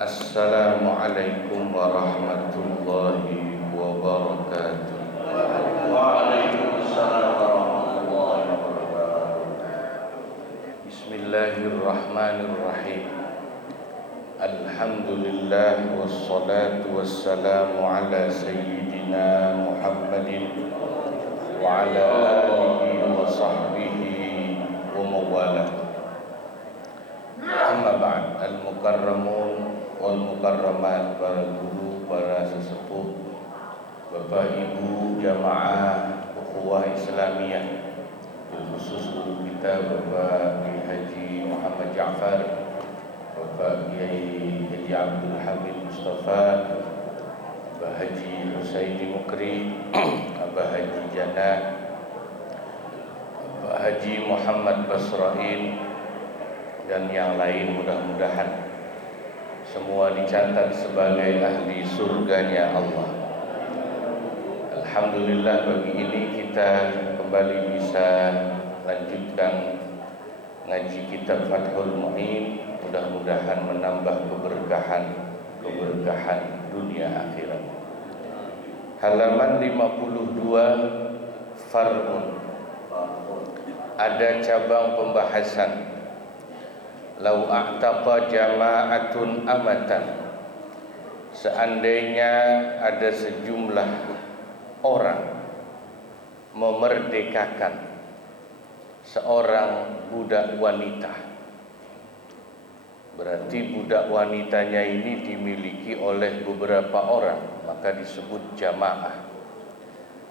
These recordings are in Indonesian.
Assalamualaikum warahmatullahi wabarakatuh. Waalaikumsalam warahmatullahi wabarakatuh. Bismillahirrahmanirrahim. Alhamdulillah wassalatu wassalamu ala sayyidina Muhammadin wa ala alihi wa sahbihi wa mawala. Amma ba'd. Al-mukarramun wal mukarramat, para guru, para sesepuh, Bapak Ibu jamaah ukhuwah Islamiyah, khusus guru kita Bapak Kiai Haji Muhammad Ja'far, Bapak Kiai Haji Abdul Hamid Mustafa, Bapak Haji Husaini Mukri, Bapak Haji Jannah, Bapak Haji Muhammad Basrain, dan yang lain. Mudah-mudahan semua dicatat sebagai ahli surganya Allah. Alhamdulillah, pagi ini kita kembali bisa lanjutkan ngaji kitab Fathul Mu'in. Mudah-mudahan menambah keberkahan dunia akhirat. Halaman 52, Far'un. Ada cabang pembahasan. Lau a'taqa jama'atun amatan, seandainya ada sejumlah orang memerdekakan seorang budak wanita, berarti budak wanitanya ini dimiliki oleh beberapa orang, maka disebut jama'ah.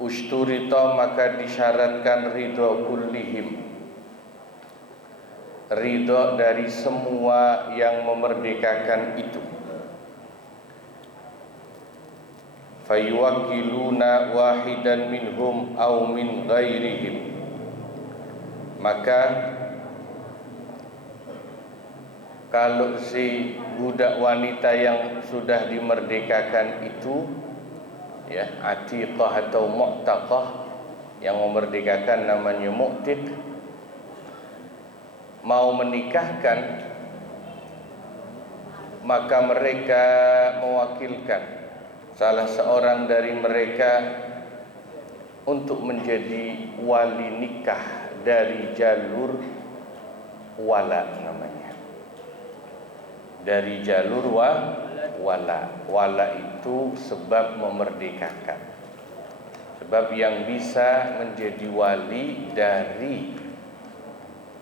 Usturita, maka disyaratkan ridho kullihim, ridho dari semua yang memerdekakan itu. Fayuwakiluna wahidan minhum aw min ghairihim, maka kalau si budak wanita yang sudah dimerdekakan itu, ya, atiqah atau mu'taqah, yang memerdekakan namanya mu'tiq, mau menikahkan, maka mereka mewakilkan salah seorang dari mereka untuk menjadi wali nikah dari jalur wala namanya. Dari jalur wala. Wala itu sebab memerdekakan. Sebab yang bisa menjadi wali dari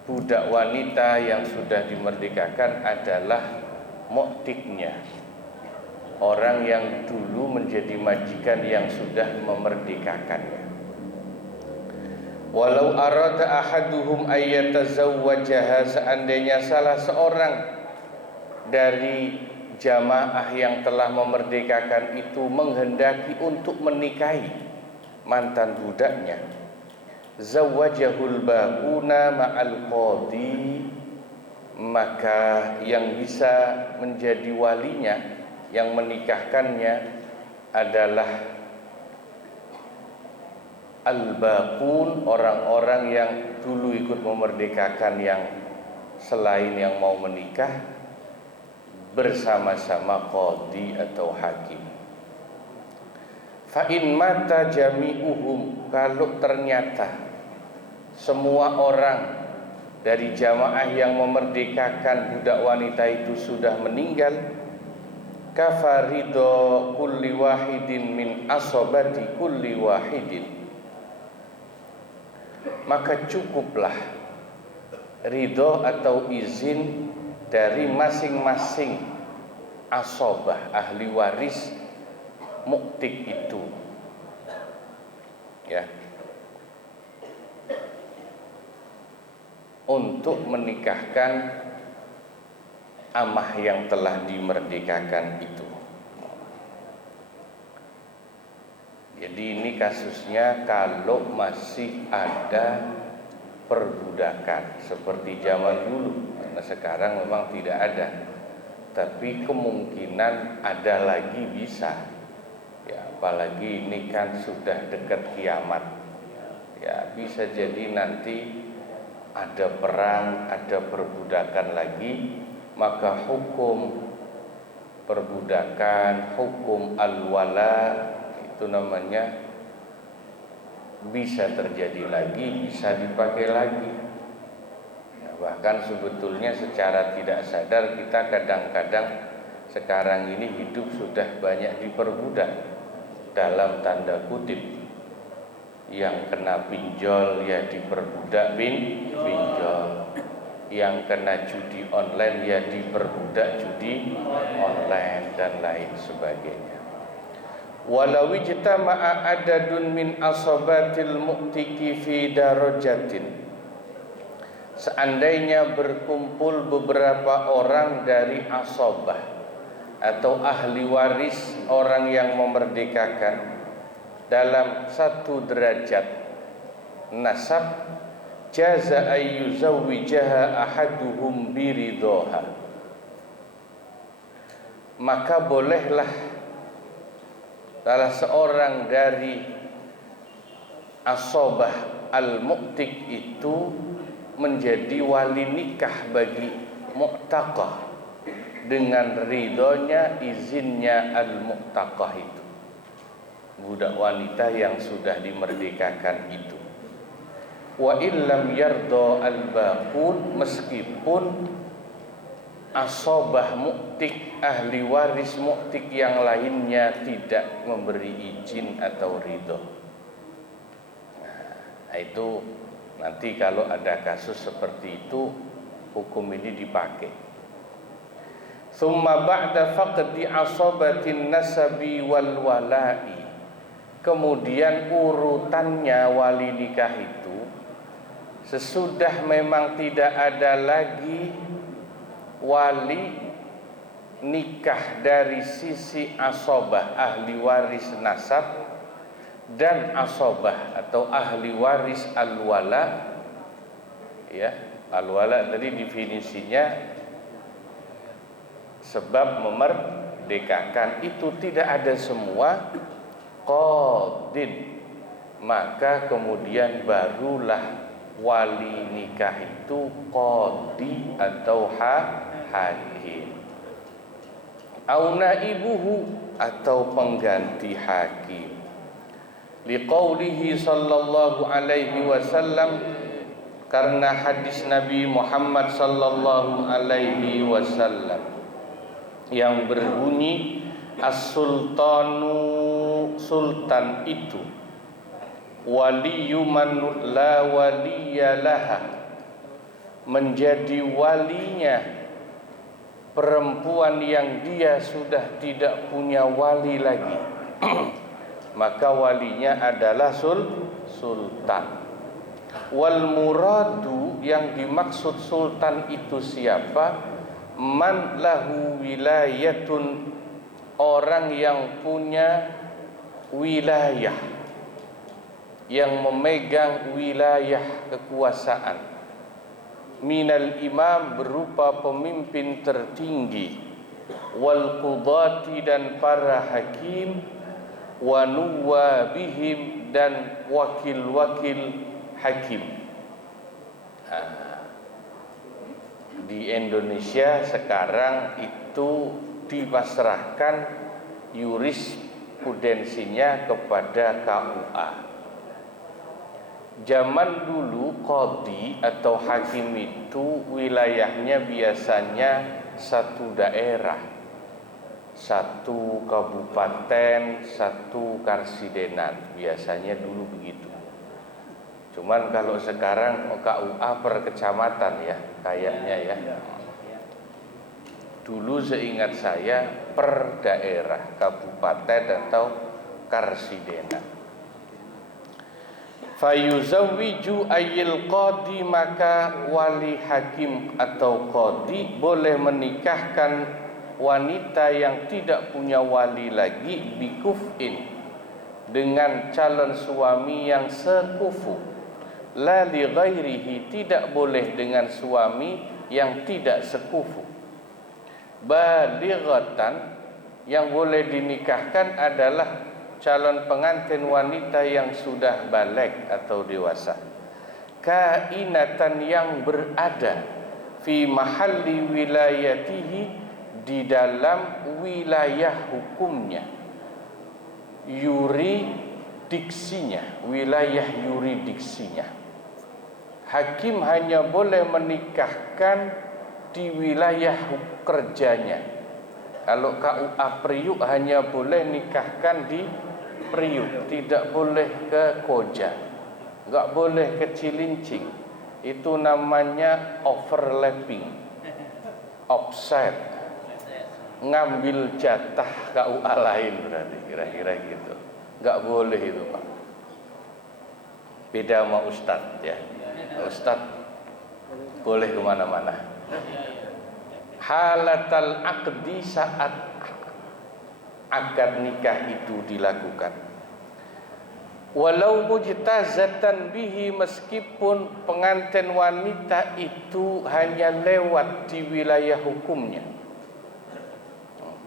budak wanita yang sudah dimerdekakan adalah mu'tiknya, orang yang dulu menjadi majikan yang sudah memerdekakannya. Walau arada ahaduhum ayyatazawwajaha, seandainya salah seorang dari jamaah yang telah memerdekakan itu menghendaki untuk menikahi mantan budaknya, zawajahul baquna ma'al qadi, maka yang bisa menjadi walinya, yang menikahkannya adalah al-baqun, orang-orang yang dulu ikut memerdekakan yang selain yang mau menikah, bersama-sama qadi atau hakim. Fa in mata jami'uhum, kalau ternyata semua orang dari jamaah yang memerdekakan budak wanita itu sudah meninggal, kafarido kulli wahidin min asobati kulli wahidin, maka cukuplah ridho atau izin dari masing-masing asobah, ahli waris mu'tik itu, ya, untuk menikahkan amah yang telah dimerdekakan itu. Jadi ini kasusnya kalau masih ada perbudakan seperti zaman dulu, karena sekarang memang tidak ada, tapi kemungkinan ada lagi bisa, ya, apalagi ini kan sudah dekat kiamat, ya, bisa jadi nanti ada perang, ada perbudakan lagi, maka hukum perbudakan, hukum al-wala itu namanya bisa terjadi lagi, bisa dipakai lagi. Nah, bahkan sebetulnya secara tidak sadar kita kadang-kadang sekarang ini hidup sudah banyak diperbudak dalam tanda kutip. Yang kena pinjol ya diperbudak pinjol, yang kena judi online ya diperbudak judi online dan lain sebagainya. Walau ijtama'a adadun min asabatil mu'tiki fi darajatin, seandainya berkumpul beberapa orang dari asabah atau ahli waris orang yang memerdekakan dalam satu derajat nasab, jaza ayyuzawwijaha ahaduhum biridhoha, maka bolehlah salah seorang dari asabah al-mu'tik itu menjadi wali nikah bagi mu'taqah dengan ridhonya, izinnya al-mu'taqah itu, budak wanita yang sudah dimerdekakan itu. Wa illam yarda al-baqun, meskipun asabah mu'tik, ahli waris mu'tik yang lainnya tidak memberi izin atau ridho. Nah, itu nanti kalau ada kasus seperti itu hukum ini dipakai. Summa ba'da faqdi asabatin nasabi wal wala'i, kemudian urutannya wali nikah itu sesudah memang tidak ada lagi wali nikah dari sisi asabah ahli waris nasab dan asabah atau ahli waris al-wala. Ya, al-wala tadi definisinya sebab memerdekakan, itu tidak ada semua qadin, maka kemudian barulah wali nikah itu qadi atau hakim, au naibuhu atau pengganti hakim. Liqaulihi sallallahu alaihi wasallam, karena hadis Nabi Muhammad sallallahu alaihi wasallam yang berbunyi, as-sultanu, sultan itu, waliyu man la waliyalah, menjadi walinya perempuan yang dia sudah tidak punya wali lagi maka walinya adalah sultan. Wal muradu, yang dimaksud sultan itu siapa? Man lahu wilayatun, orang yang punya wilayah, yang memegang wilayah kekuasaan. Minal imam, berupa pemimpin tertinggi, wal qudati, dan para hakim, wa nuwabihim, dan wakil-wakil hakim. Di Indonesia sekarang itu dipasrahkan jurisprudensinya kepada KUA. Zaman dulu qadhi atau hakim itu wilayahnya biasanya satu daerah, satu kabupaten, satu karsidenan, biasanya dulu begitu. Cuman kalau sekarang KUA per kecamatan ya kayaknya ya. Dulu seingat saya per daerah, kabupaten atau karsidenan. Fayuzawwiju ayil qadi, maka wali hakim atau qadi boleh menikahkan wanita yang tidak punya wali lagi, bikufin, dengan calon suami yang sekufu. La li ghairihi, tidak boleh dengan suami yang tidak sekufu. Balighatan, yang boleh dinikahkan adalah calon pengantin wanita yang sudah baligh atau dewasa. Kainatan, yang berada fi mahalli wilayatihi, di dalam wilayah hukumnya, wilayah yuridiksinya. Hakim hanya boleh menikahkan di wilayah kerjanya. Kalau KUA Priuk hanya boleh nikahkan di Priuk, tidak boleh ke Koja, nggak boleh ke Cilincing. Itu namanya overlapping, offset, ngambil jatah KUA lain, berarti kira-kira gitu. Nggak boleh itu, Pak. Beda sama Ustadz ya. Ustadz boleh kemana-mana. Halatal aqdi, saat akad nikah itu dilakukan. Walau mujtazatan bihi, meskipun pengantin wanita itu hanya lewat di wilayah hukumnya,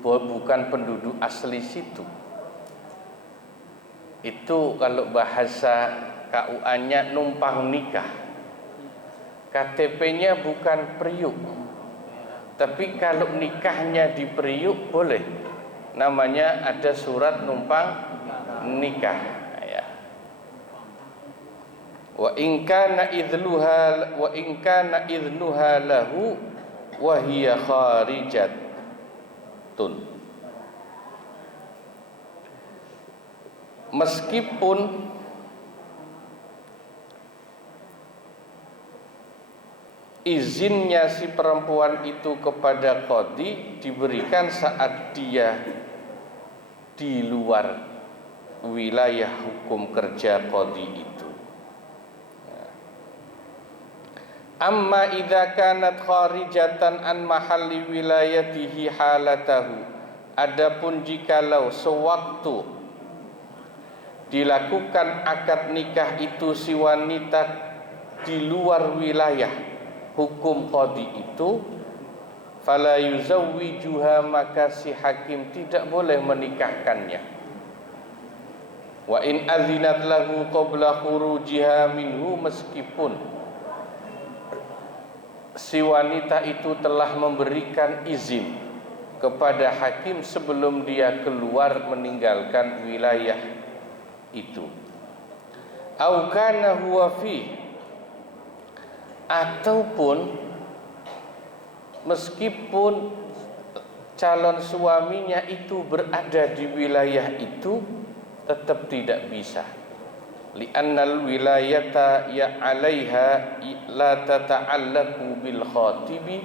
bukan penduduk asli situ. Itu kalau bahasa KUA-nya numpang nikah. KTP-nya bukan Priuk, tapi kalau nikahnya di Priuk boleh. Namanya ada surat numpang nikah ya. Wa in kana idnuha lahu wa hiya kharijatun. Meskipun izinnya si perempuan itu kepada qadhi diberikan saat dia di luar wilayah hukum kerja qadhi itu. Amma idza kanat kharijatan an mahalli wilayatihi halatahu, adapun jikalau sewaktu dilakukan akad nikah itu si wanita di luar wilayah hukum qadhi itu, fala yuzawwijuha, maka si hakim tidak boleh menikahkannya. Wa in azinat lahu qabla khurujiha minhu, meskipun si wanita itu telah memberikan izin kepada hakim sebelum dia keluar meninggalkan wilayah itu. Au kana huwa fi, ataupun meskipun calon suaminya itu berada di wilayah itu, tetap tidak bisa. Li'annal wilayata ya 'alaiha la tata'allaqu bil khatibi,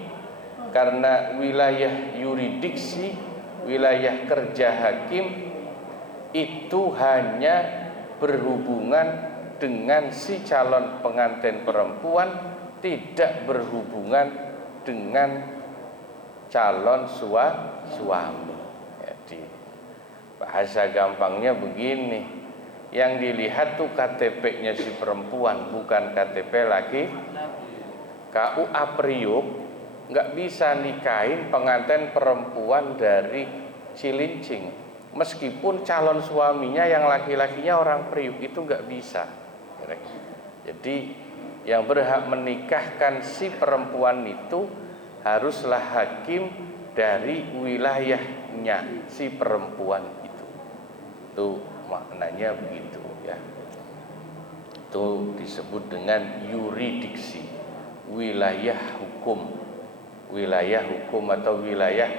karena wilayah yuridiksi, wilayah kerja hakim itu hanya berhubungan dengan si calon pengantin perempuan, tidak berhubungan dengan calon suami. Jadi bahasa gampangnya begini, yang dilihat tuh KTP-nya si perempuan, bukan KTP laki. KUA Priuk nggak bisa nikahin pengantin perempuan dari Cilincing, meskipun calon suaminya yang laki-lakinya orang Priuk, itu nggak bisa. Jadi yang berhak menikahkan si perempuan itu haruslah hakim dari wilayahnya si perempuan itu. Itu maknanya begitu ya. Itu disebut dengan yuridiksi, wilayah hukum atau wilayah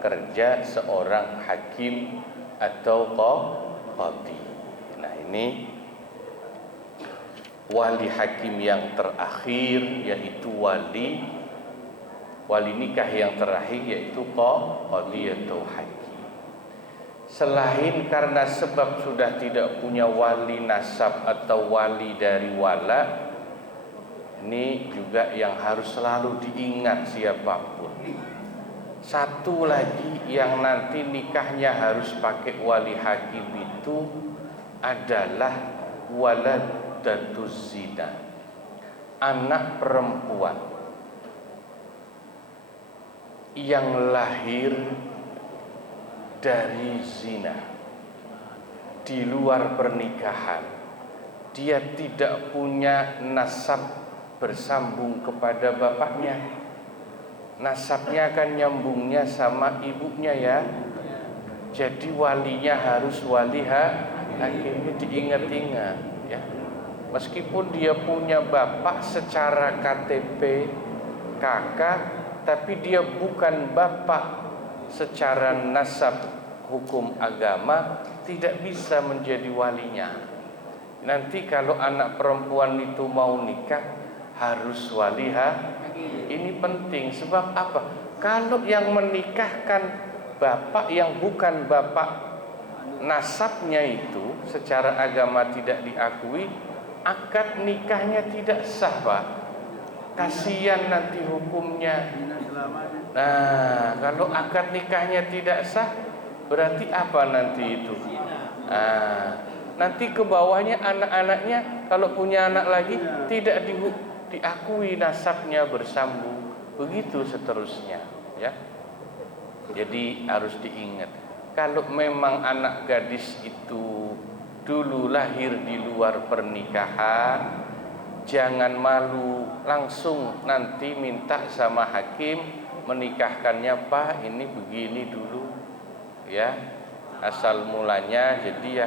kerja seorang hakim atau qadhi. Nah, ini wali hakim yang terakhir, yaitu wali nikah yang terakhir, yaitu qadhi atau hakim. Selain karena sebab sudah tidak punya wali nasab atau wali dari wala, ini juga yang harus selalu diingat siapapun. Satu lagi yang nanti nikahnya harus pakai wali hakim itu adalah waladatuz zina, anak perempuan yang lahir dari zina di luar pernikahan, dia tidak punya nasab bersambung kepada bapaknya, nasabnya kan nyambungnya sama ibunya ya. Jadi walinya harus wali hakim, diingat-ingat ya. Meskipun dia punya bapak secara KTP kakak, tapi dia bukan bapak secara nasab hukum agama, tidak bisa menjadi walinya. Nanti kalau anak perempuan itu mau nikah harus wali hakim. Ini penting, sebab apa? Kalau yang menikahkan bapak yang bukan bapak nasabnya itu secara agama tidak diakui, akad nikahnya tidak sah, Pak. Kasihan nanti hukumnya. Nah, kalau akad nikahnya tidak sah, berarti apa nanti itu? Nanti ke bawahnya anak-anaknya kalau punya anak lagi tidak diakui nasabnya bersambung, begitu seterusnya, ya. Jadi harus diingat, kalau memang anak gadis itu dulu lahir di luar pernikahan, jangan malu, langsung nanti minta sama hakim menikahkannya, Pak, ini begini dulu ya, asal mulanya, jadi ya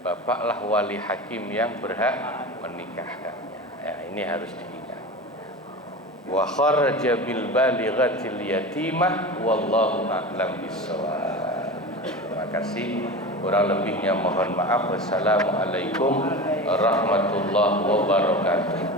bapaklah wali hakim yang berhak menikahkannya. Ya, ini harus diingat. Wa kharaja bil balighatil yatimah wallahu a'lam bissawab. Terima kasih. Kurang lebihnya mohon maaf. Wassalamualaikum warahmatullahi wabarakatuh.